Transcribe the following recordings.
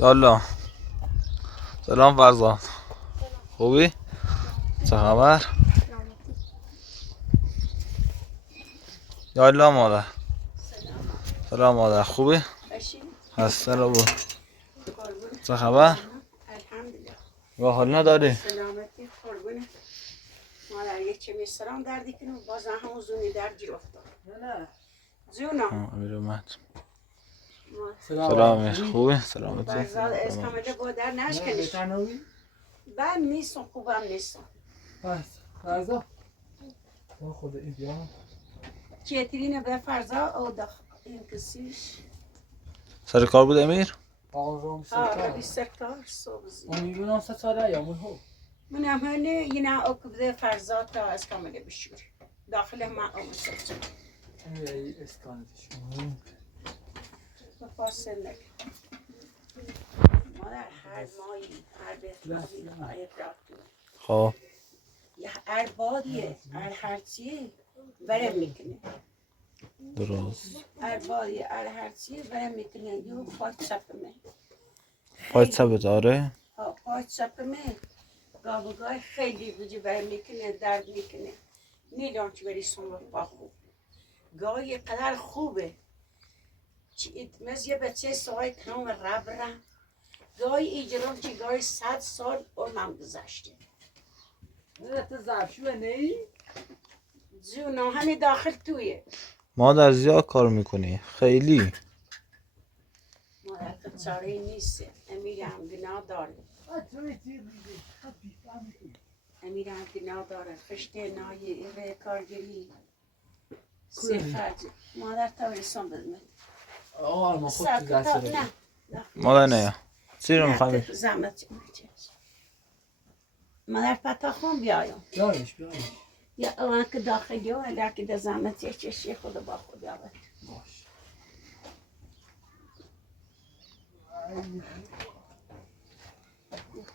یالا سلام فرزاد، خوبی؟ چه خبر؟ یالا مادر. سلام مادر، خوبی؟ هسته رو بود. چه خبر؟ و حال نداری؟ سلامتی قربونه مادر یک چه سلام دردی کنم باز همون زونی در جیر افتاد. نه زونا امیر اومد. سلام سلام خوبی؟ سلامتی؟ فرزاد اسکامده با در نشکنش بم نیستم خوبم نیستم. بس فرزاد ما خود این بیا کیترینه به فرزاد او داخل این کسیش سر کار بود امیر؟ آقام روی سرکار صوبزی امیدونم ساله یا من هو من همه اینا او که به فرزاد تا اسکامده بشور داخل ما او مسلسل ای اسکانتش فاصله مادر هر مایی هر بهتری های راتون خب یا هر بادیه هر هرچیه برم میکنه درست. هر بادیه هر هرچیه برم میکنه یو پاک چپمه پایت سبت داره؟ پاک چپمه گاهی خیلی بجی برم میکنه درد میکنه نیدان که بری سوم پا خوب گاهی قدر خوبه مثل یه بچه سوای کنام رب رم گاهی ایجرام که گاهی 100 سال اونم گذشته نه تو زرشوه نی؟ جونم همین داخل تویه مادر زیاد کار میکنی خیلی. مادر که چاره نیست امیر هم گناه داره امیر هم گناه داره خشته نایی ایوه کارگری صفت مادر تا برسان بدمه آه ما خود تو دست رو نه مادر نه چی رو میخوایی؟ زحمت مادر پتا خون بیایم بیارش یا اون که داخلی و اگر که در زحمت چشی خود با خود بیاید باش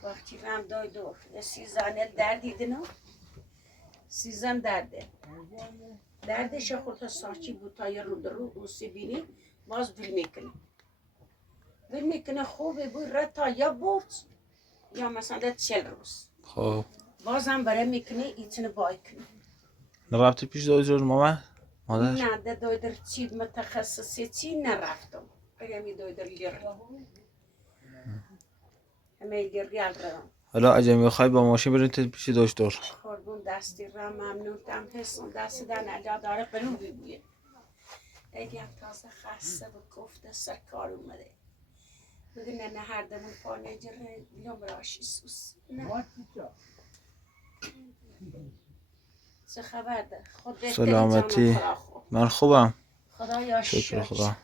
وقتی هم دو سیزانه درد دیدنم سیزن دردش خود ساچی بود تا یه رو سی بینی باز بیل میکنه خوبه بود رتا یا بود یا مثلا 40 روز خب بازم برای میکنه ایتونه بای کنه نرفتی پیش دکتر مامان؟ مادر؟ نه ده دکتر چی متخصصی چی نرفتم اگه می دکتر لیر همه ریال رو حالا اگه میخوای با ماشین برید پیش دکتر. قربون دستی را ممنونم حسون دست در نجا داره قلوب بگویه ایدی هم تازه خسته و گفته سرکار اومده بگه نه هر دمون پانه جره بیلوم راشی سوس نه چه خبر ده خود بهتری سلامتی. جانم خدا من خوبم خدا یا شکر خدا.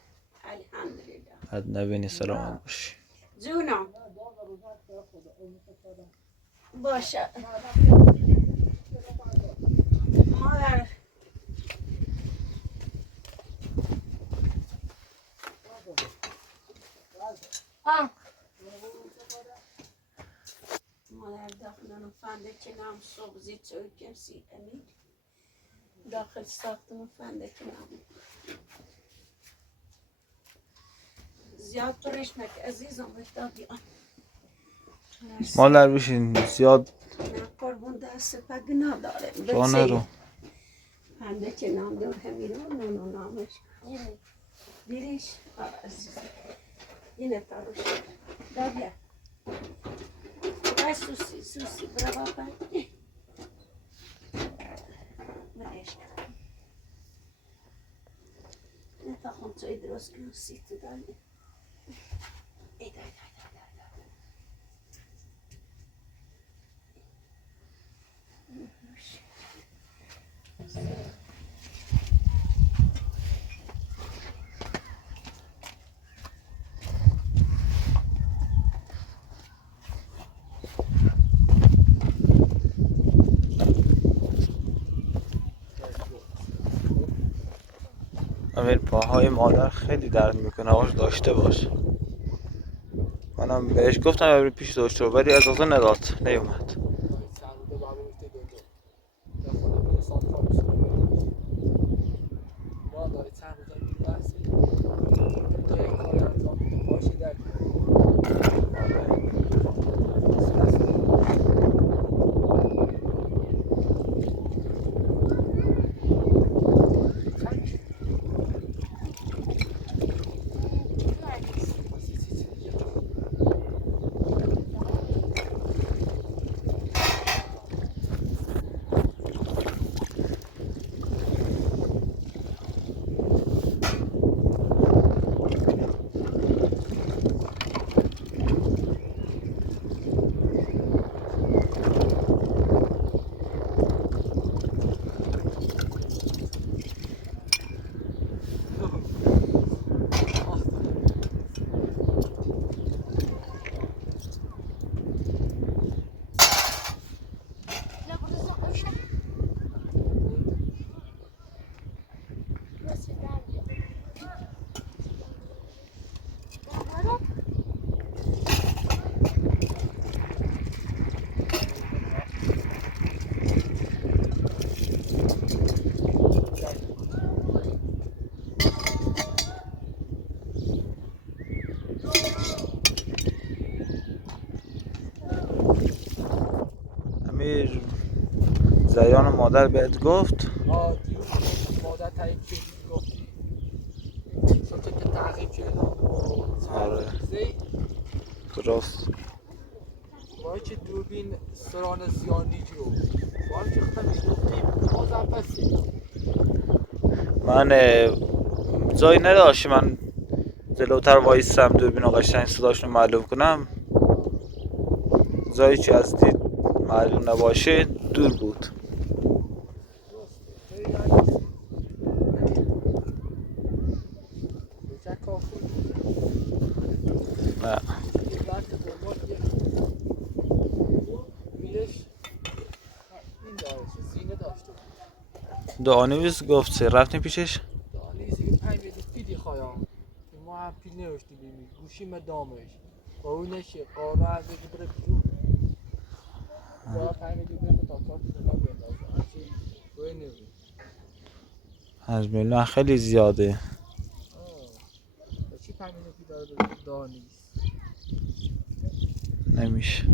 الحمدلله حد نبینی سلامت باشی. جونم باشه مادر مادر داخل فنده کنم صبح چوی کمسی امید داخل ساختمون فنده کنم زیاد پرش نک عزیزم بهتا بیان مادر بشین زیاد نه قربون دست پا نداره راه نرو. فنده کنم دور همیرون نونو نامش دیریش عزیزم اینه تاروش دابیا سوسی برا بابا بدش نه تا خونچه درست کنم سیتو داری ایده امیر پاهای مادر خیلی درد میکنه آش داشته باش. منم بهش گفتم بری پیش دکتر ولی اجازه نداد نیومد. امیر زیان مادر بهت گفت دیو مادر تعیین کردی گفتی صورت که تعقیب کردم آره. زی درست وای که دوربین سران زیانی جو وای که ختم گفتیم بازم پسی من جایی نداشت من جلوتر وایستم دوربین رو قشنگ صداشون معلوم کنم جایی که از دید معلوم نباشه دور بود نه دعانویز گفت چه رفتیم پیشش ما هم پیل نوشتی بیمی گوشیم دامش با اون نشه قاره بگی بره بیرون با پیمیدی بره تا کارت دقا بیندازه همچه باید نوید 5 میلیون خیلی زیاده با چی پیمیدی که داره بگی دانیست نمیشه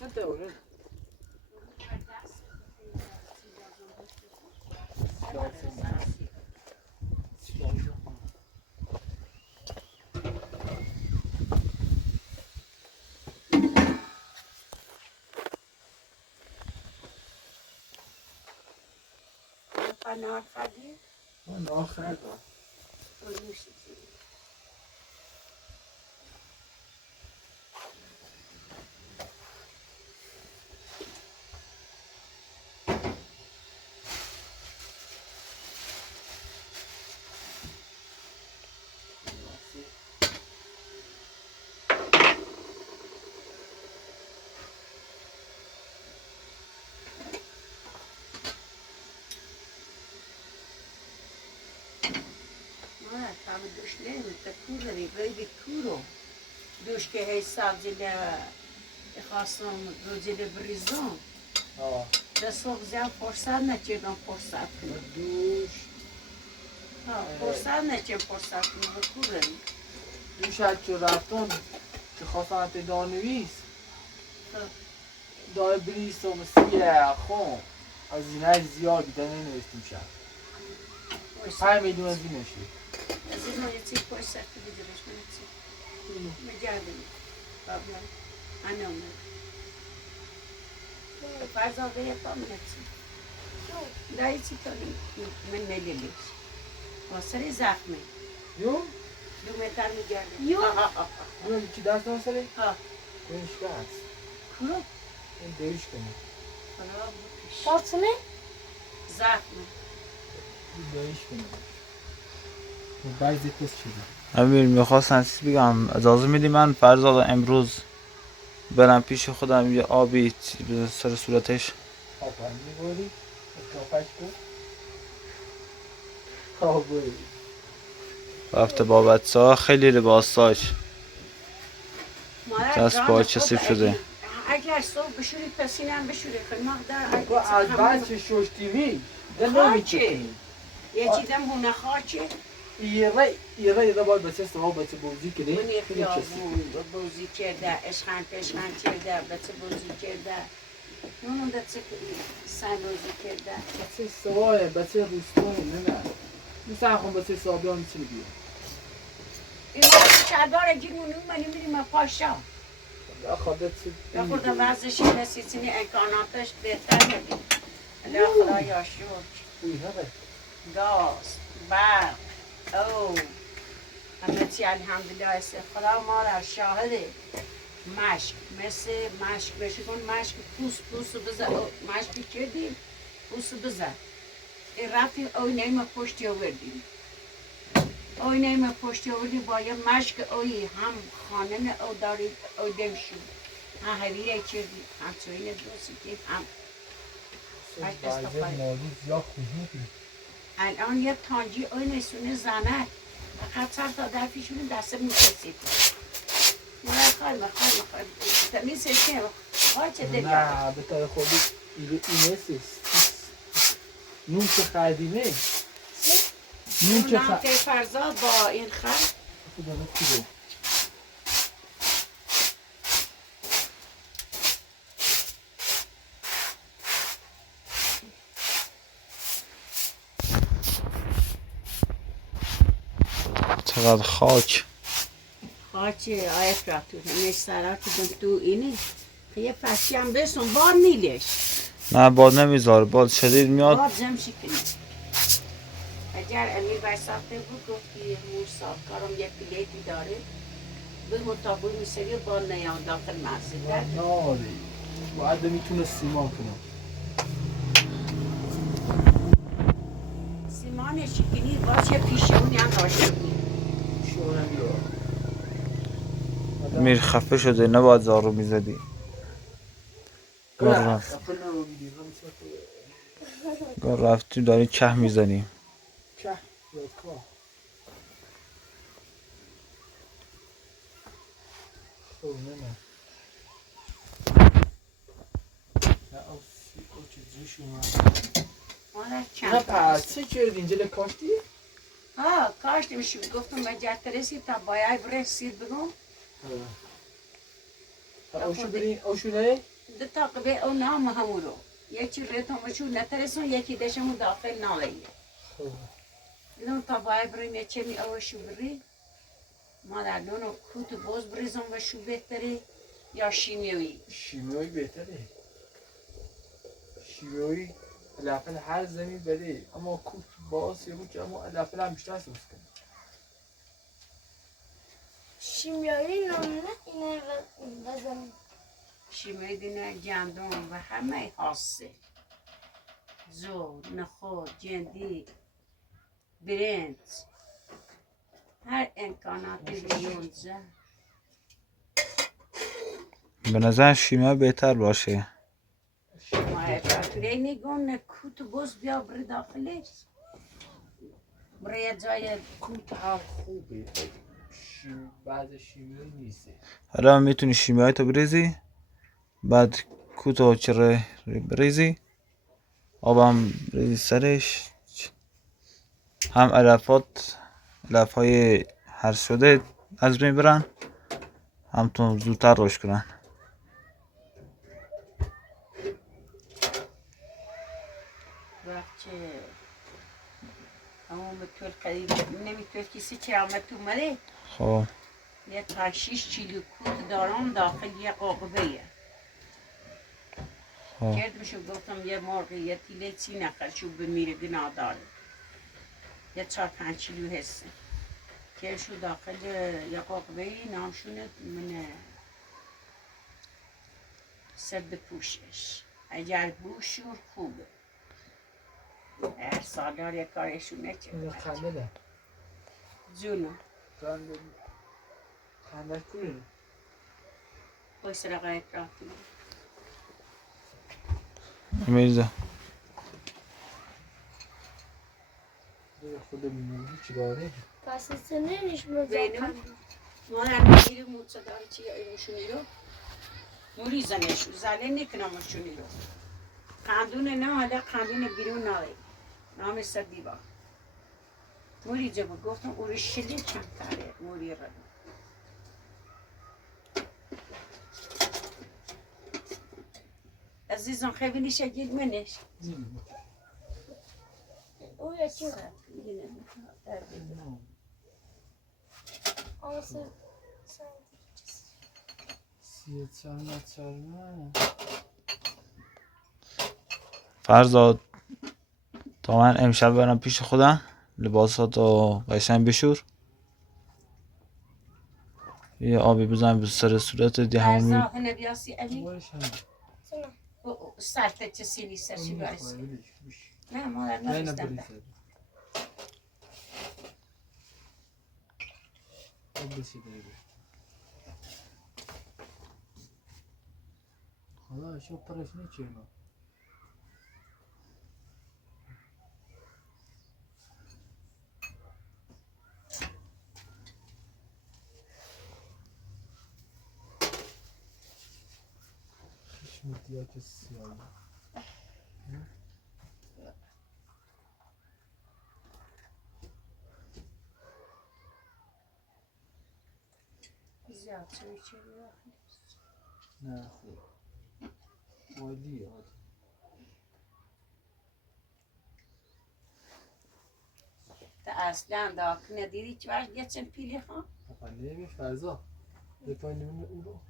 سنت اونه نار خدی من آخر دارم tam duş ne mi? Takuri, böyle kuro. Duş ke hey savcıyla خواستم روزی بریزم دستم زیاد فرصت نچیدم فرصت کنم دوش فرصت نچیم فرصت کنم بکورم دوش هر که رفتم که خواستم تی دانویس دای بریستم سیه خون از اینه زیاد بیده ننوشتیم شد 5 میلیون از این نشید از این ها یه چی پشت سختی بیدرش من چی مجردم بابا انام فرزاده یه پا منچی دایی چی کنیم من نلیلیش واسری زخمه یو؟ 2 متر میگردم یو چی دست نسلی؟ ها بینش که هست کرو این دیش کنی خدا بکش Tatlı زخمه این دیش کنی بعض دیت شده امیر میخواستم چیز بگم اجازه میدی من فرزاد امروز برم پیش خودم یه آبی بزنم سر صورتش آبان میباری کافش کن آبایی رفته با بچه ها خیلی لباساش مادر دست جان پا خود چسیب شده اگر صبح بشوری پسینم بشوری خیلی مقدر تو از بچه ششتیوی ده خاچه. نمیتونی یه چیدم هونه خاچه ایره باید بچه استفا بچه بوزی کنی من یه خیلی چسی خیابون بوزی کرده اشخان پشخان کرده بچه بوزی کرده اون ده چه سن بوزی کرده بچه سواه بچه روستایی نه مثل خون بچه سابیان میتونی بیا این وقت شلوار گیرونی منی میریم پاشا یا خودت یا خدا وزش اینه سیسینی امکاناتش بهتر ندیم یا خدا یا شکر گاز برق او همه چی الحمدلله است خدا مادر شاهده مشک مثل مشک بشه کن مشک پوست بزن مشکی کردیم پوست بزن این رفتیم اوینه ما پشتی آوردیم اوینه ما پشتی آوردیم با یه مشک اوی هم خانم او دارید او دمشون هم هویره کردیم هم چوینه دوستی هم بعضی مالی زیاد خوش نکنی الان یه تانجی اون نسونه زنه فقط سر تا دفیشون دست میکسید خواهی تمیز هشتیم چه دل نه به طور خودی اینه سیست نون چه خریدیمه نون چه اونم که فرزاد با این خرد خدا کیلو چقدر خاک. خاچه آیت را تو همه سرا تو اینه یه فشی هم بسون باد نیلش نه باد نمیذاره، باد شدید میاد. باد جمشی کنی اگر امیر بای ساخته بود گفتی موساد کارم یک پلیتی داره به مطابق میسری و باد نیام داخل محصول در ناری باید میتونه سیمان کنم سیمان شکنی باشه پیشونی هم باشه شورم یا میر خفه شده، نباید زارو میزدی. گاه رفتی داری چه میزنی. چه یا که خب نه مادر نه چند پس چه کردی اینجا لکاشتی؟ کاشتی میشون گفتم به جهت رسید تا باید برسید بگم اوشو نه؟ دو تا قبه او نام همون رو یکی ریتمشون نترسون یکی دشمون داخل نالیه دیدم تا باید بریم یه چه می اوشو بری مادر دونو کوت باز بریزم و شو بهتره یا شیمیویی شیمیایی بهتره شیمیایی لفل هر زمین بده اما کوت باز یه بود که اما لفل هم بیشتر سوز کنه شیمیایی نمونه اینه بزنیم شیمیویی دینه گندم و همه حاصل زور، نخود، جندی، برنج هر امکاناتی بیونزه به نظر شیمه بهتر باشه. ما فکره نگون کوت باز بیا بری داخلش برای یه جای کوت هم خوبه بعد شیمیایی نیسته حالا میتونی شیمه تو بریزی، بعد کوتاه چره بریزی، آبم بریزی سرش، هم علف های هرس شده از بین برن، هم تو زودتر رشد کنن. وقت همون به طور قریب نمیتونه کسی که آمد اومده خب یه تا 6 کیلو کوت دارم داخل یه قاقبه خب کرد میشو گفتم یه مرغی یه تیله چی نخر شو بمیره گناه داره یه 4-5 کیلو هسته که شو داخل یه قاقبه نامشونه من سرد پوشش اگر بوشور خوبه هر سالار یه کارشونه چه اینو خنده ده جونو خنده کنه بای سرقه اطرافی میرزا خود موجی چیکاره پس سنینش بینو مزاقم مادر میگیری موچه داری چی ایشونی رو موری زنشو زنه نکنامشونی رو قندون نماده قندون بیرون نایی نام دیبا موری جبو گفتم او رو شلی چند تاره موری رو عزیزم خیلی نیشه گید منش او یکی آسه سیه چرمه فرزاد تا من امشب برم پیش خودم لباساتو قشنگ بشور، یه آبی بزنم به سر صورت دی همون ارزا هنه بیاسی امی بارش هم سرته چه سیلی سرشی باعثی نه مادر نه نبیستم نبری ده سر خب بسی داره حالا شو پرش نیچه ما موتیا که سیایی زیاد چه چه نه خوب عالیه تا اصلا داک ندیدی چه وقت گچن پیلی ها اپا نمیش فرزا بپای نمونه او رو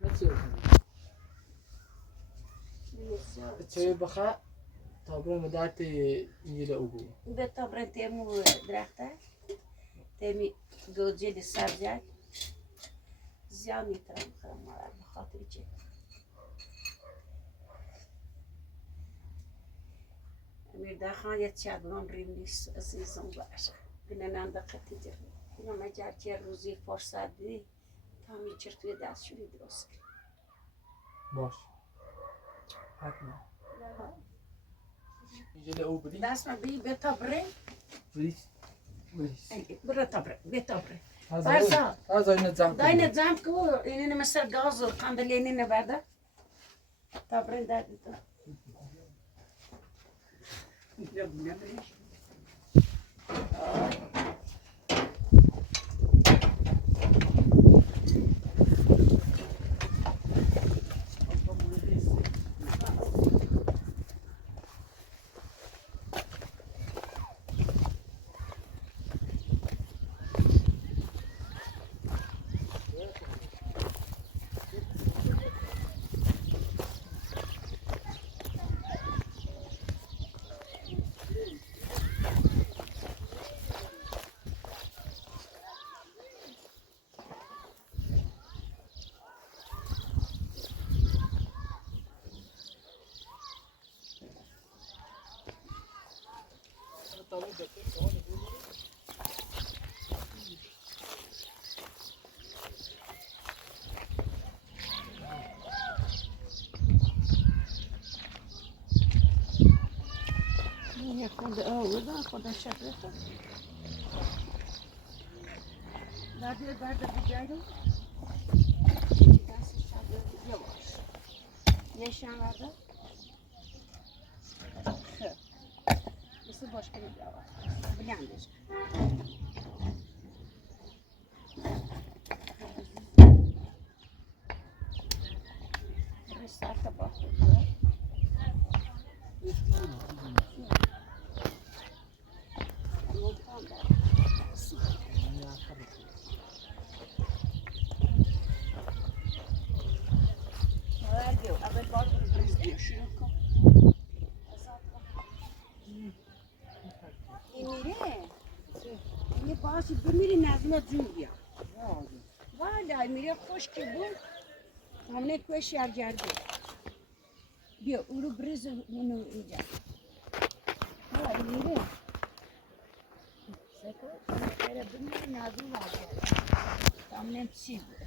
نه چه چه بخواه تا برم درت اینجل او بو به تا برنده مو درخته تمی گوجه دی سبزک زیاد میترم خرم مادر بخاطر چه امیر در خان یه چند برام ریم نیست عزیزم باشه بینه نندقه تیجه اینا مجر چه روزی فرصت دی تا میچر توی دستشوری درست کرد باش حتما اینجل او بری دست ما بی به تا برن بریش برو تا برن به تا برن فرزا فرزا اینه زم داینه زم کو اینه مثل گاز و قندلی اینه برده تا برن در دیتا یه خود آوردن خودش شکل خود درده برده بجای رو دست شکل یواش یه شن برده خب مثل باش کنید یواش بلندش رستارت با خود اول بار برزدی شروع کن این میره یه باسی بمیری نظمه جون بیا والا میره خوش که بود همونه کوش یک جرده بیا او رو برز منو اینجا این میره سکو خیره بمیری نظمه آجا همونه چی بود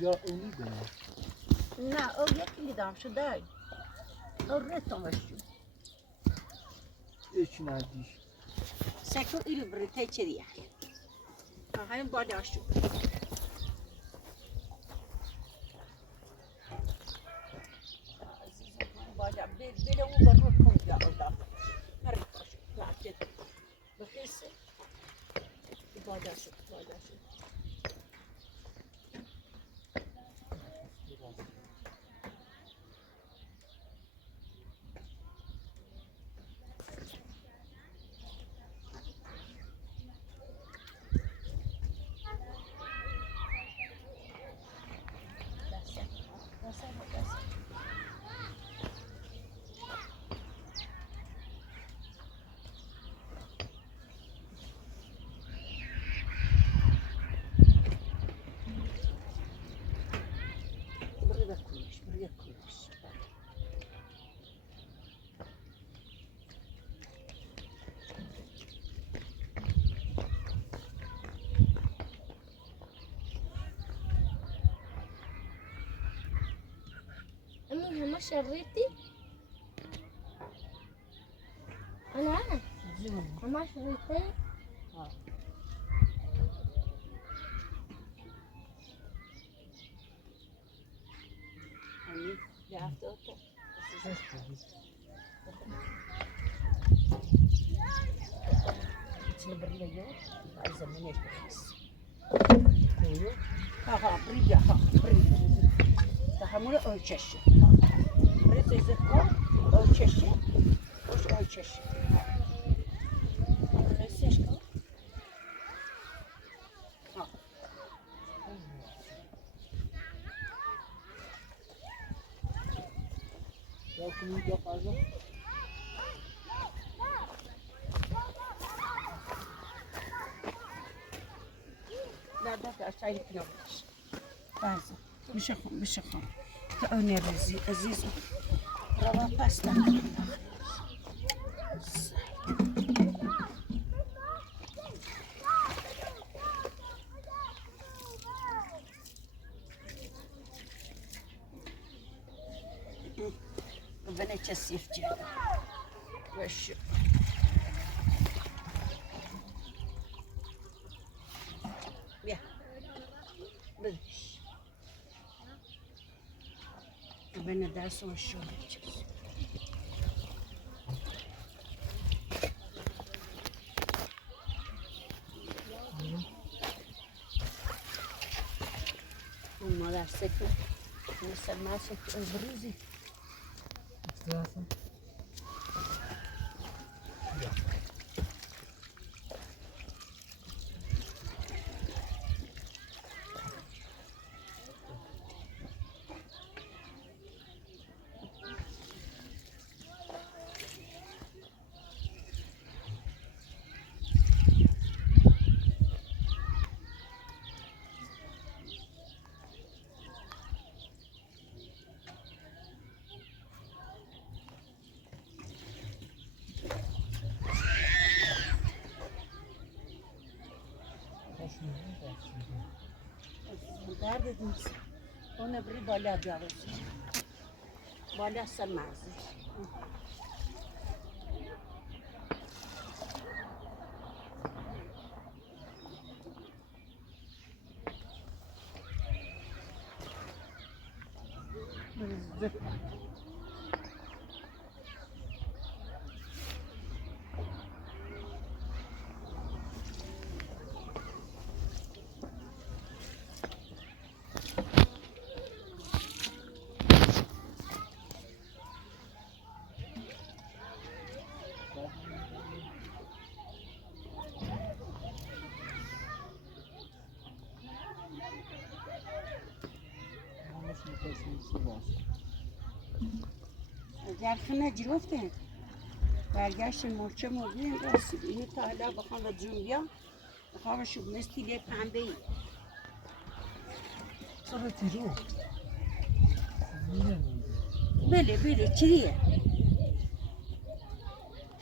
زیاد اونی دارم نه او یکی لیدم شده او رتم بشو ایچ ندیش سکو ایرو برته چه دیگه همین بالا شو بالا بله او برو کن یا الله هر باشه راحت بخیسه بالا شو این همه شریطی انا همه شریطی همین 70 تا içini bırlıyor, malzemeyi ekliyoruz. Koyuyor. Ha, bırlıyor, ha, bırlıyor. Daha bunu ölçeşi. Bırlıyor, ölçeşi. Hoş ölçeşi. Ölçeşi. Ha. یا کنید یا غذا. در سایل کنار باش. بعضی میشه خون. تا آن عزیز روا پستا. بنا كسيفتي واش يا بدش بنا داس وشو وما درسته مثل ما شفت البروزي İstersen. درد نیست اون بری بالا بیاورد بالا سر مغزش در خونه جرفته برگشت مرچه مردی رسید اینو تا حالا بخوام و جون بیام بخوام شب مثل یه پنبه ای صبح تیرو. بله چیه؟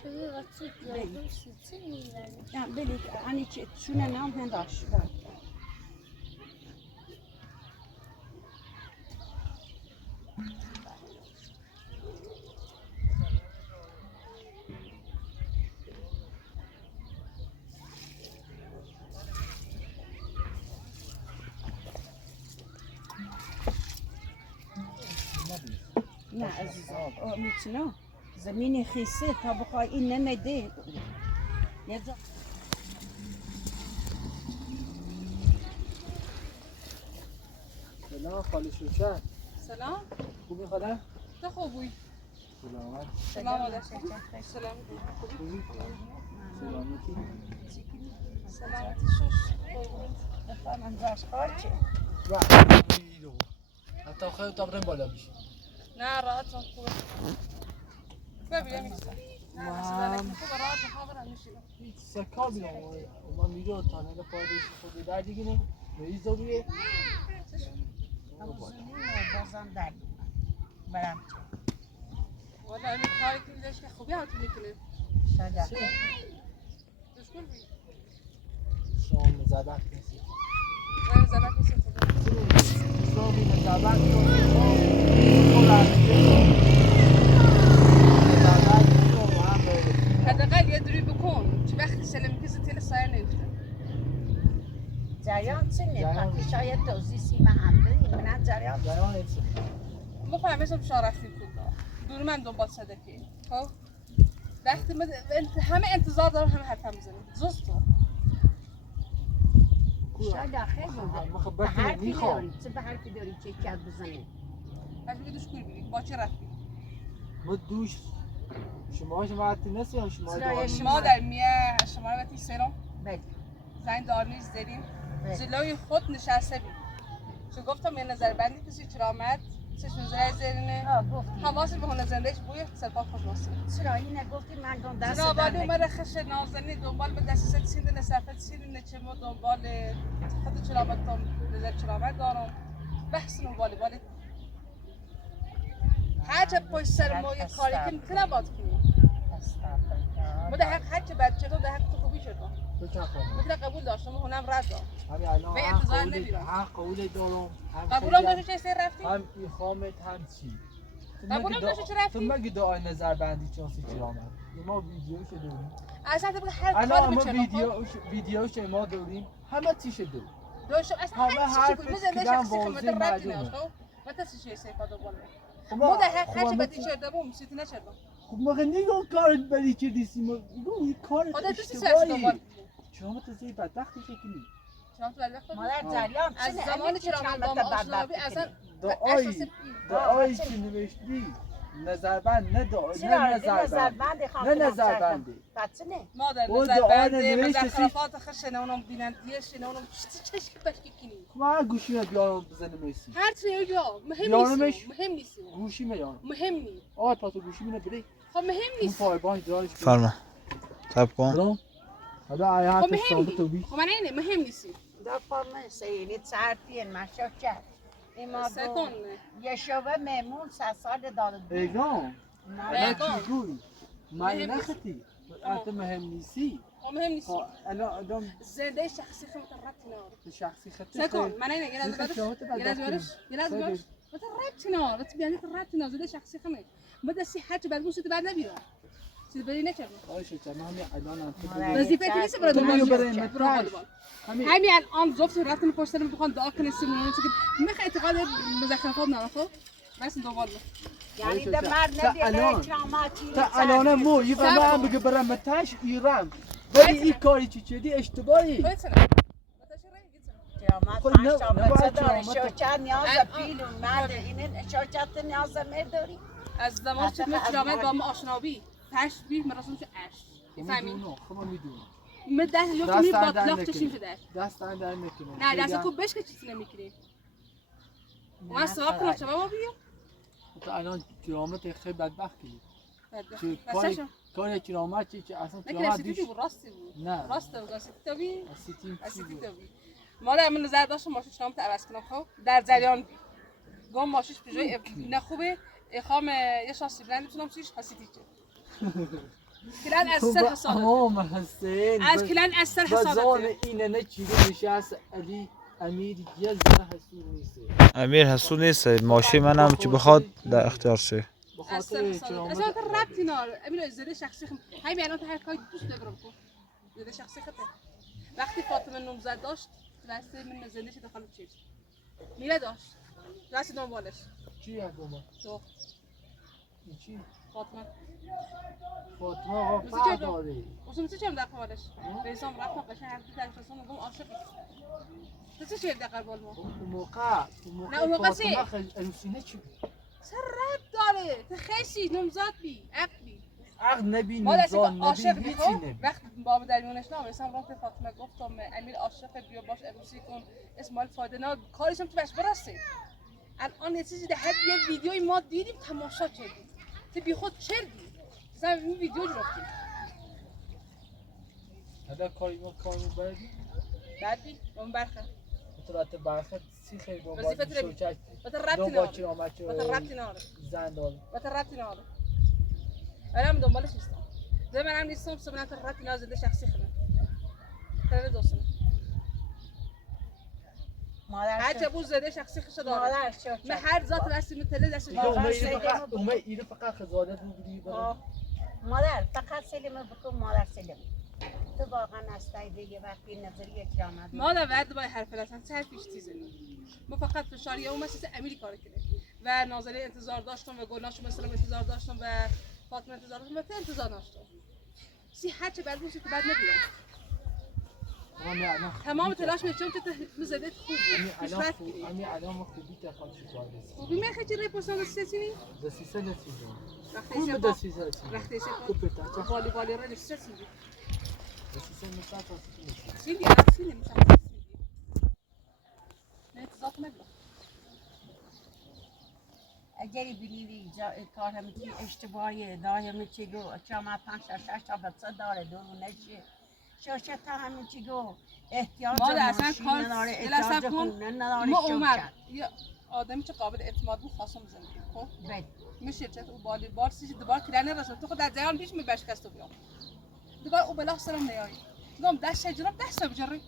شده وقتی بیادم سیچه میبرم نه بله آنی چه چونه نام هنداش بله نه عزیزم میتونم زمین خیسه تا بخوای این نمیده یه جا سلام خاله شوشن. سلام خوبی خاله؟ تو خوبی؟ سلامت. سلام علیکم سلام خوبی؟ سلامتی. سلامتی شش بفهمم جاش خارچه و ایرو. حتی خیلی تابرم بالا میشه. نه راحتم خوبه ببینم میستم من راحت خبرم میشه سکار بیام و من میرو تا نه پایدش خود در دیگه نه میز دویه. بازم در برم والا این کاری که داشته خوبی هاتون میکنه شده دشکل بی شام زدن کسی. من زدن کسی خوبه شام زدن کسی. روزی سیمه هم بریم من جریان جریان ایتسی ما فهمیدم شما رفتیم تو دور من دنبال صدقه خب وقتی همه انتظار دارم همه حرفم میزنیم زوست تو شاید آخه خب به حرفی میخوام داری چه به حرفی داری چه کرد بزنیم پس میگه دوش کوی بریم با چه رفتیم ما دوش شما حتی نسی یا شما چرا داری ما در میه شما رو بطی سرم بله زنگ دارنیز داریم بله. جلوی خود نشسته بیم چون گفتم یه نظر بندی کسی چرا آمد چشم زرای زرینه گفتی حواسی به هنر زندگیش بوی سرپا خوش واسه چرا اینه گفتی من دون دست چرا در ولی اومد خش نازنی دنبال به دست ست سیند نصفت سیند چمو دنبال خود چرا آمد تام نظر چرا آمد دارم بحث نو والی هرچه پشت سر ما یه کاری که میتونه باد کنیم ما در حق هرچه بچه تو در حق تو خوبی شد تو چه خواهی؟ میتونه قبول داشتم و هنم رد دارم همین الان به هم انتظار قبول نمیرم. هم قبول دارم هم قبولم خیلی داشتی چه سر رفتی؟ هم ایخامت هم چی قبولم داشتی چه تو رفتی؟ مگه دعای نظر بندی چانسی چی آمد ما ویدیو شده داریم اصلا تو هر الان کاری ما بچه ویدیوش ما داریم همه چی شده داشتم اصلا همه هر چیزی حرف بود مثل کدام شخصی که واضح مدر رد معلومه. نمیاد خب ما تاسی چه سر کادو بالا خب ما در حق خب هرچه ما بدی شده بوم سیتی نشدم خب مگه نگاه کارت بری چه دیسی ما نگاه این کارت خدا تو سی سر اشتباهی دنبال شما تو زی بدبختی شکلی شما تو وقت مادر جریان از زمانی که راه با آشنابی اصلا دعایی که نوشتی نظربند نه دعایی چرا نه نظر نظربند بند نه نظربندی بچه نه ما در او نظر دعای بنده نوشته مزر سی- خلافات خشنه اونم بینندیه شنه اونم چشم بشکی کنی من گوشی رو بیارم بزنم ایسی هر چی یا مهم یارمش- نیست مهم نیست گوشی میارم مهم نیست آه پاتو گوشی منو بری خب مهم اون نیست پای بای دارش فرما تب کن برام حالا آیا خب حتی مهم ثابت تو نیست بی خب من اینه مهم نیست دا فرمه سیلی سرتین مشا کرد اما سکون یه شبه میمون 3 سال داده ایگان ایگان. چی گوی من مهم نیست. نخطی حتی مهم نیستی خب مهم نیست خب الان آدم زنده شخصی خود ربطی نداره شخصی خطی سکون من اینه یه لحظه برش یه لحظه برش مثلا ربطی نداره تو بیانی ربطی نداره زنده شخصی خمه ما دستی هرچی بعد موسیقی بعد نبیرم چیز بری نکردم باشه تمام الان هم تو آره. بگو. وظیفه تو نیست برای تو دنبال میگو برای برای برای مترش. دنبال همین همین الان زفت رفتن پشت سرم بخوام دعا کنه سیمون که میخواد اعتقاد مزخرفات نه خب بس دنبال یعنی باشه، در مرد تا نبیه الان- کراماتی تا الان مو یه به من بگه برای متش ایران ولی این کاری چی چدی اشتباهی خودت سنه کرامات خب 5 تا نباید بچه داره کرامت- شوچت نیاز الان- پیلون مرد اینه شوچت نیاز مرداری از زمان که من جامعه با ما آشنابی تشبیه مراسمش اش فهمی میدونم خب میدونم من دست یا دست کنی در باطلاق نکنی. چشیم شده دست در نکنه نه دست کو بشک چیزی نمیکنی ما سواب کنم شما ما بیو تو الان کرامت خیلی بدبختی چه بس کاری شو کاری کرامت چی که اصلا نه که کرامت رسیدی دیش بود راستی بود نه. راسته بود رسیدی تو بی اسیتیم چی رسیدی بود تو بی ما در من نظر داشتم ماشین شما تو عوض کنم خب در جریان گم ماشیش به جای نه خوبه اخام یه شاسی بلند میتونم چیش حسیدی چه کلان از سر حسادت تمام حسین از کلان از سر بزان حسادت اینه نه چیزی نشست علی امیر یه ذره حسود نیست امیر حسود نیست ماشین من هم چی بخواد در اختیار شه به از سر خاطر حسادت کرامت اصلا تو ربطی نداره امیر زده شخصی خم همین الان تو هر کاری دوست دارم کن زده شخصی خطه وقتی فاطمه نوزد داشت واسه من زندگیش داخل چیز میره داشت راست دنبالش چی هستم تو چی فاطمه فاطمه آقا روزی چه داره اصلا چه چم در قبالش رئیسم رفت قشنگ حرفی در شما گم عاشقی تو چه شیر در قبال ما اون موقع نه، اون موقع فاطمه چی؟ خیلی عروسینه چی بود سر رب داره تو خیلی نمزاد بی عقل بی عقل نبی ما دستی نزان که عاشق نبی بی هیچی خب نبی وقتی بابا در میونش نام اسم رفت فاطمه گفتم امیر عاشق بیا باش عروسی کن اسمال فایده نه کارش هم تو بهش برسه الان یه چیزی در حد یه ویدیوی ما دیدیم تماشا کردیم تو بی خود چردی مثلا این ویدیو رو رفتیم حالا کاری ما کارو بردی بعدی اون برخه بطورت برخط سی خیلی دنبال وظیفت رو شوچک با تو ربطی دنبال نداره کرامت با تو ربطی نداره زندان با تو ربطی نداره ولی من دنبالش نیستم زي ما انا عندي الصوم بنات الرات نازل ده شخصي خدمه ثلاثة دوسنا مادر حاجة ابو زده شخصي خش داره مادر شوچت ما هر ذات بس مثل دست اومه ایره فقط خزانه رو بودی مادر فقط سلم بکن مادر سلم تو واقعا هستی دیگه وقتی نظریه کرامت مادر بعد باید حرف لسن سر پیش تیزه ما فقط فشاریه اون مسیس امیلی کار کنه و نازلی انتظار داشتم و گلناشو مثلا انتظار داشتم و فاطمه انتظار داشتم و تو انتظار داشتم سی هرچه بعد بوسی که بعد نبیدم تمام تلاش میکنم که تو مزدت خوب پیشرفت کنی امی الان خوبی تفاوت شد خوبی میخوای چه ریپورتان سیسینی دسیسه نسیزم وقتی خوب سه دسیسه وقتی نسیزم سه خوب بتا والیبالی را نشستی دسیسه نسات نسیزم سیدی راستی نمیشه نه انتظار نمیکنم اگری بینیدی کار همچین اشتباهی دایم چی گو چما 5-6 تا بچه داره دور نشه شاشه تا همین چی گو احتیاج ما اصلا ماشین کار نداره دلسم احتیاج کن خونه نداره ما اومد شوچت یه آدمی که قابل اعتماد بود خواستم زندگی خب بد میشه چت او بالی بار سیج دوبار کلانه رسون تو خود در جریان پیش می بشکست بیام دوبار او بلا سرم نیایی گم دست جناب دست بجری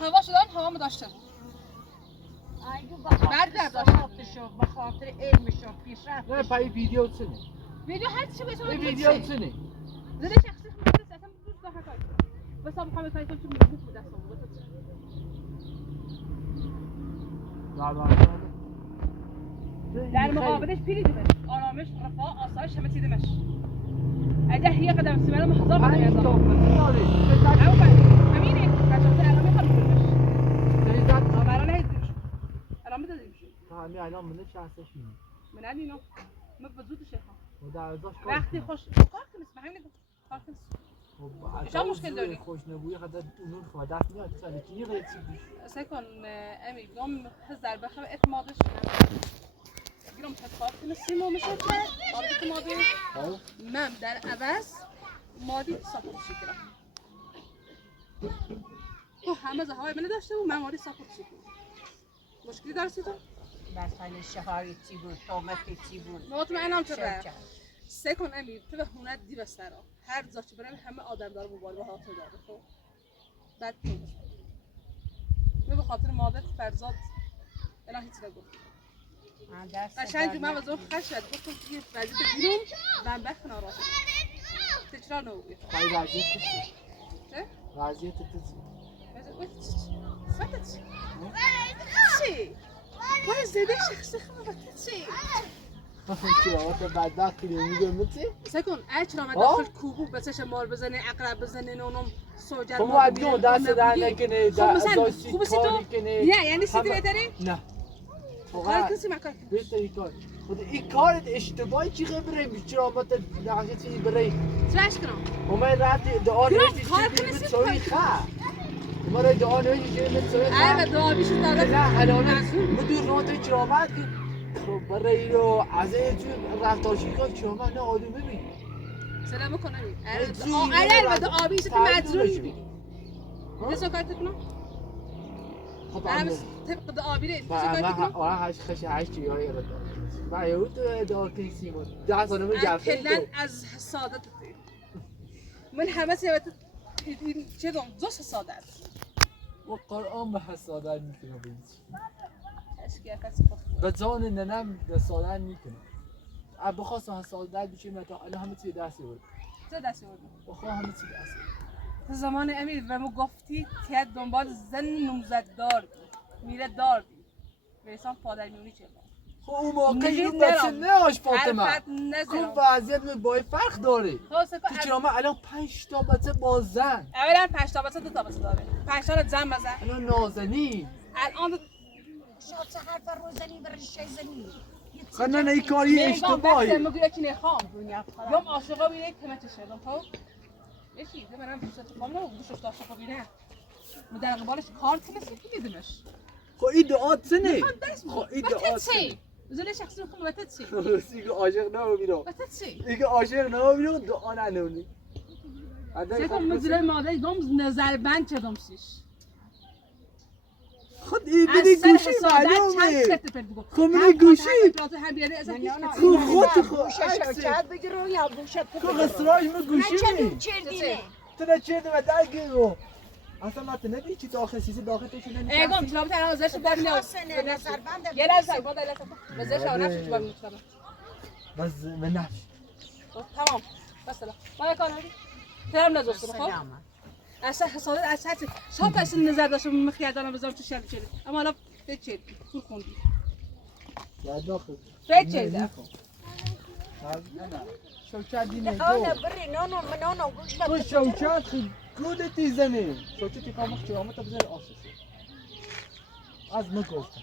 هوا شدن هوا داشته بود برگرد داشته به خاطر علمشو پیشرفت نه پای ویدیو چنه ویدیو هر چی بهتون این ویدیو چنه زده شخصی خودت اصلا دوست داشتم کاری بس هم میخوام کاری کنم چون میگم بود دستم بود در مقابلش پیری دیمش آرامش رفاه آسایش همه چی دیمش اگه هی قدم سیمه رو هزار قدم یادم همینه بچه‌ها الان میخوام بگمش الان نهیدیمش الان بدادیمش همین الان منه شخصش میده من اینو ما بزود شیخا و در ازاش وقتی خوش کار کنیس به همین کار کنیس شما مشکل داری؟ خوش نبوی خدا اونون خدا دست میاد سال کی غیر چی سکن امی گم هزار بخم اعتمادش گیرم تکار کنه سیمو میشه که قابل اعتمادی من در عوض مادی ساپورت شکرم تو همه زهای من داشته و من مادی ساپورت شکرم مشکلی دارستی تو؟ مثلا شهاری چی بود تومتی چی بود مطمئنم تو ره سکن امی تو به هنر دی بسرا هر زاچه برم همه آدم داره مباربه ها تو داره خب بعد تو من به خاطر مادر فرزاد الان هیچ نگفت قشنگ من واسه خشت گفتم که وضعیت بیرون من بخنا را تکرار نوبی پای وضعیت چی چه وضعیت تو چی وای زده شخص خودت چی چرا تو بدبختی میگم چی سکون چرا من داخل کوبو بسش مار بزنه عقرب بزنه نونم سوجر خب ما دیگه دست در نکنه خب مثلا داشتی خوبه کاری تو کنه نه یعنی سیدی بهتری نه کار کنی مکان بهتری کار خود این کارت اشتباهی چی خبره چرا ما نقشه چی بری چش کنم وما رات دعا نوشتی کار چی کنی بتسوي خا ما را دعا نوشتی چی بتسوي خا ايوه دعا بیش داره لا الان مدیر نوت چرامت خب برای رو از این رفتارشی کن چرا نه آدم ببین سلام کنم مجنون. اگر بده آبی ست تعجب مجنون بشو. میبینی چه سکات کنم خب انا طبق ده آبی ليه ما سکات کنم هاش خش هاش چی هایی را ما یهود دعا کنی سیمون ده سال من جفته کلن از حسادت من همه سیبت چه دوم زوس حسادت و قرآن به حسادت میکنه بینی اشکیه کسی خود به جان ننم حسادت میکنه اب خواستم حسادت بشه متا الان همه چی دستی بود چه دستی بود بخواه همه چی دستی تو زمان امیر و مو گفتی تیاد دنبال زن نمزد دار میره دار بیسان پادر میونی چه خب اون موقع نگید اینو بچه نرم. نهاش فاطمه حرفت نزدم خب وضعیت با فرق داره تو چرا من الان 5 تا بچه با زن اولا 5 تا بچه 2 تا بچه داره 5 تا رو زن بزن الان نازنین الان شاد سهر بر روزنی بر ریشه زنی خب نه این کاری اشتباهی میگم یکی نخوام یوم عاشقا بینه کمت شدم خب یکی ده منم دوست دارم نه دوستش داشته خب بینه در قبالش کار کنه میدمش خب این دعا چنه خب این دعا چنه زل شخصی میخوام وقت چی دیگه عاشق نمیرم وقت چی دیگه عاشق نمیرم دعا ننونی سکم مزرای مادر گم نظر بند چدم سیش خود این بدی گوشی معلومه خب من گوشی خود شوچت بگیرو یا گوشت خب اسراج من گوشی چه چردینه تو نه چه دو درگیرو اصلا ما تنبی چی داخل چیزی داخل تشون نمیشه ایگم چرا بتر ازش داری نه حسنه نظر بند یه لحظه بعد لحظه بزش اون نفس تو میتونم بس من نفس تمام بس لا ما کار هری ترم نزوست خب اصلا حسادت از هر چی شاید اصلا نظر داشتم مخیادانم بزنم تو شب چلی اما حالا چلی پول خوندی چلی شوکت دینه آنا بری نانو گوش تو شوکت خیلی گودتی زنه شوکتی کامخ چرامت بزن آسوسه از مگفتم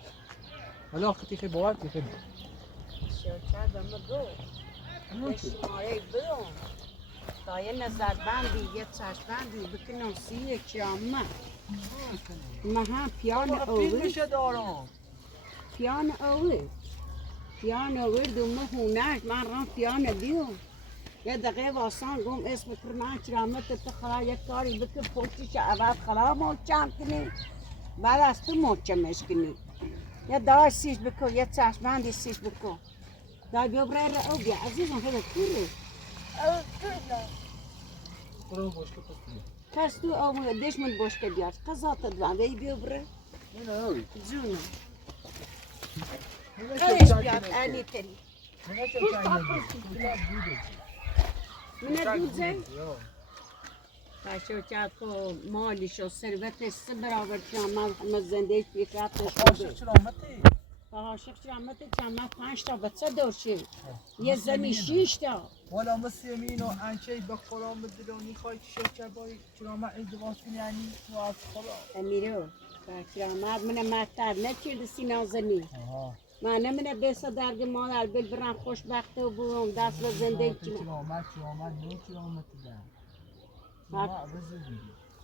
حالا خیلی خیلی باور که خیلی شوکت به مگو به شماره برون تا یه نظر بندی یه چشم بندی بکنم 30 کیامه مها پیان اوی میشه دارم پیان دومه هونش من رام پیان دیو یه دقیقه واسان گم اسم کرمان کرامت تو خلا یک کاری بکن پشتش اول خلا موچم کنی بعد از تو موچمش کنی یه دار سیش بکن یه چشم بندی سیش بکن دای بیو برای را او بیا عزیزم خیلی کوره برو باشکه پسید کس تو او دشمن باشکه بیاد قضات دوان وی بیو برای نه اوی جونم نه کارش بیاد علی تری نه شوکت من دوزه شوکت کو مالش و ثروتش سه برابر کامل همه زندگیش بیکراتش عاشق چرامتی عاشق رحمت جمع 5 تا بچه داشته یه زنی 6 تا والا مثل امین و انچه به قرآن بدلونی خواهی که شوکت بایی چرامت ازدواج کنی یعنی تو از خدا امیرو کرامت من مکتر نکرد سینازنی من نمونه بسا درگ مادر بل برم خوشبخته و بروم دست به زندگی چرامت نه چرامت دن چرامت بزدی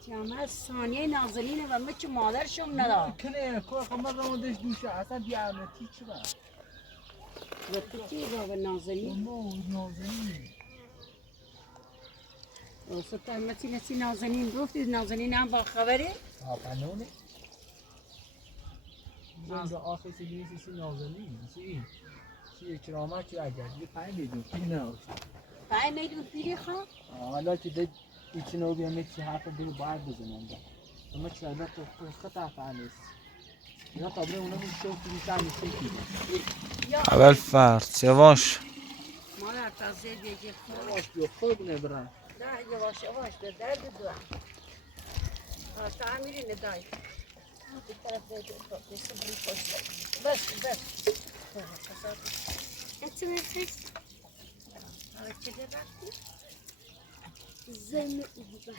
چرامت ثانیه نازنینه و من چه مادرشم ندار کنه که خمر رامدش دوشه اصلا بیارمتی چه با و تو چی با نازنین؟ ما نازنین اوسط همتی نسی نازنین گفتید نازنین هم با خبره؟ پنونه اینجا آخر سی نازنین سی کرامت چه اگر یه 5 میلیون نه 5 میلیون پیری خواه؟ حالا که دید ایچی نو بیامه چی حرف دیگه باید بزنم دا اما چه البته تو خطا فعنیست اینا طبعا اونا می شو که بیتر میشه اول فرد یواش مادر تازه دیگه خواه یواش بیا خوب نبرن نه یواش به درد دوام تعمیری ندای به طرف دیگه بسی بری خوش بس انتی میرسیست حالا چه ده رفتی؟ زن اوبت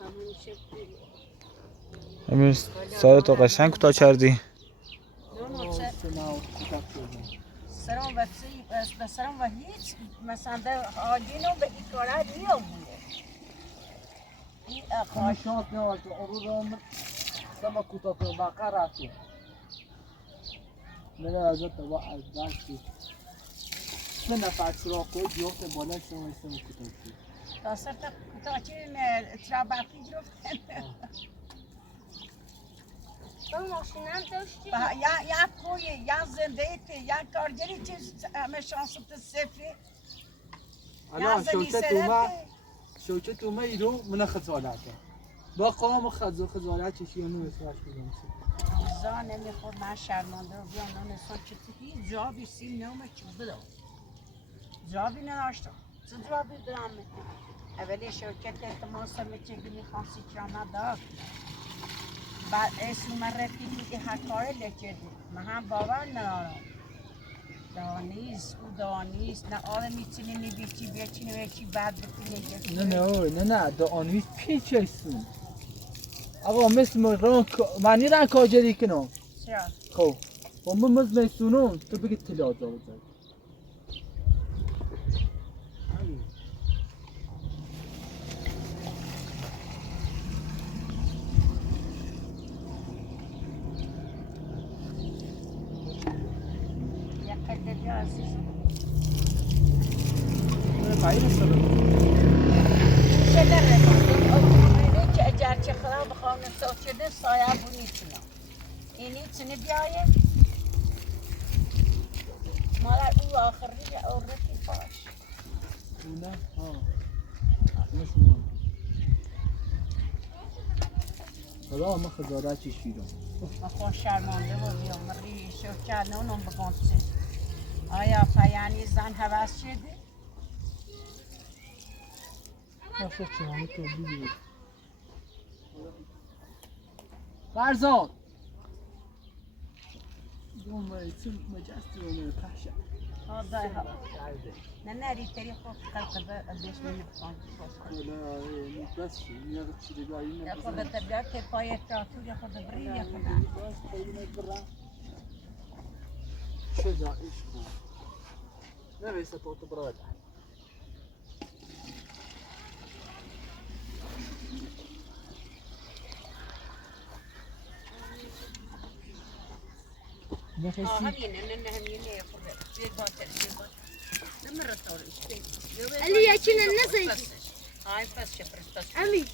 همون شکلی امیر سایتو قشنگ کوتاه کردی سرم و سی سرم و هیچ مثلا آدینو به این کارا نیامونه این همه شانس نواشت اون رو هم سما کوتاه کنم باقی رفتی نه ازت با از دستی سه نفر چرا کوی بیافته بالا شما سما کوتاه کنی تا سرت کوتاه چین چرا برقی گرفتن با ماشینم داشتی؟ یا کوی یا زندگی یا کارگری چیز همه شانست صفری الان شوکت اومه ایرو من خجالته با قام خجالت چشی همه مسواش بودم زان نمیخورد من شرمانده رو بیان نانستان که تو هیچ جوابی سیم نومه چی بدم جوابی نداشتم چه جوابی بدم اولی شرکت التماس میچه که میخواستی کرامت دار بعد اسم من رفیقی که هر کاره لکردی من هم باور ندارم دانیست او دانیست نه آدمی چینی نبیچی بیچینی بیچی بعد بکنی نه دانویز پیچ هستون آقا مثل معنی رنگ کاجری کنم چرا؟ خب با من میسونم تو بگی تلا دار زد یک قدری عزیزم خیلی سلام چه داره من که اجار چه خدا بخوام سوچده سایه بونی چنم اینی چنه بیایه مادر او آخری او رفی باش نه ها نشونم خدا ما خجالت چشیدم من خواه شرمانده و بیام مری شوکه نونم بگم چه آیا پیانی زن حوض شده؟ باشه چنانی تو بیدید فرزاد دوم ایتون مجستی و من پخشه دای ها نه نری تری خوب خلق بهش می‌خوام ولا بس يا تشري باين یا خود طبیعت پای تاتو یا خود بری یا خود شجاع عشق نبي سبورت براد نفسي همینه نه همینه خود یک باتر نمره طورش Ali yakin ne های پس شپرستاش Ali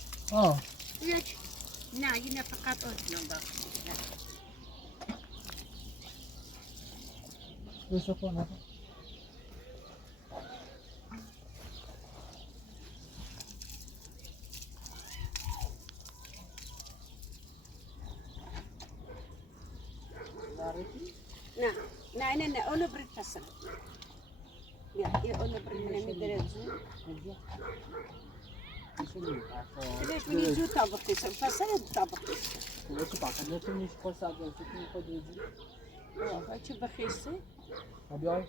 yak نه اینه فقط اون با بس اخوانا نه اونو برید پسر اونو برید نمیداره زود ليش من يجوا طابق يسوي فساد طابق بس باقي نتوني شكون صعب نشوفني خد يجي هاي بخيسه ابي عايش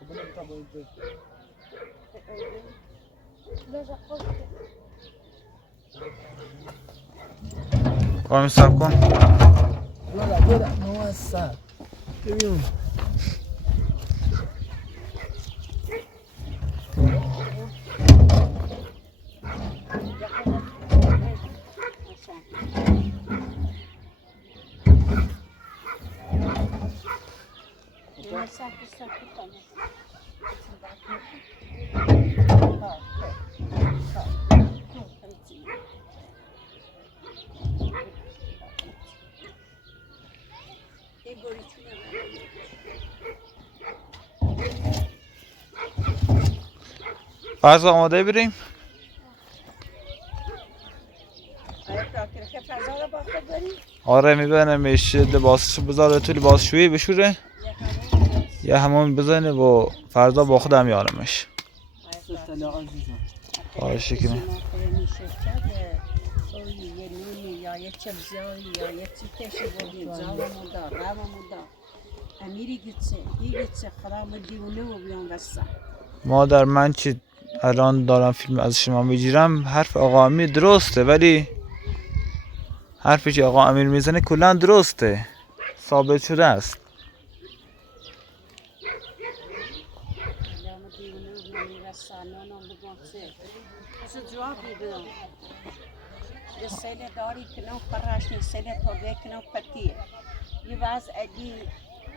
قبل بتاع بوينت قایم سب کن يلا موسع ببین فرض آماده بریم آره میبرمش لباسشو بذاره تو لباسشویی بشوره یه همون بزنه و فردا با خودم میارمش خواهش کنم یا یه چبزیاری یا یه چیتشی بودیم زاممون دار رومون دار امیری گیتسه خرام دیونه و بیان وسط مادر من که الان دارم فیلم از شما میگیرم حرف آقا امیر درسته ولی حرفی که آقا امیر میزنه کلا درسته ثابت شده است یه سیل داری کنو فراشنی سیل توبه کنو پتیه یه واز ادی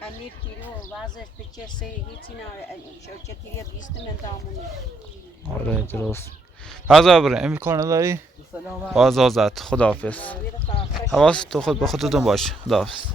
امیر کیلو وازش بچه سه هیچی نه شوچه تیریه بیست من دامونه آره درست فرضا بریم امکان نداری باز آزاد خداحافظ حواست تو خود به خودتون باش خداحافظ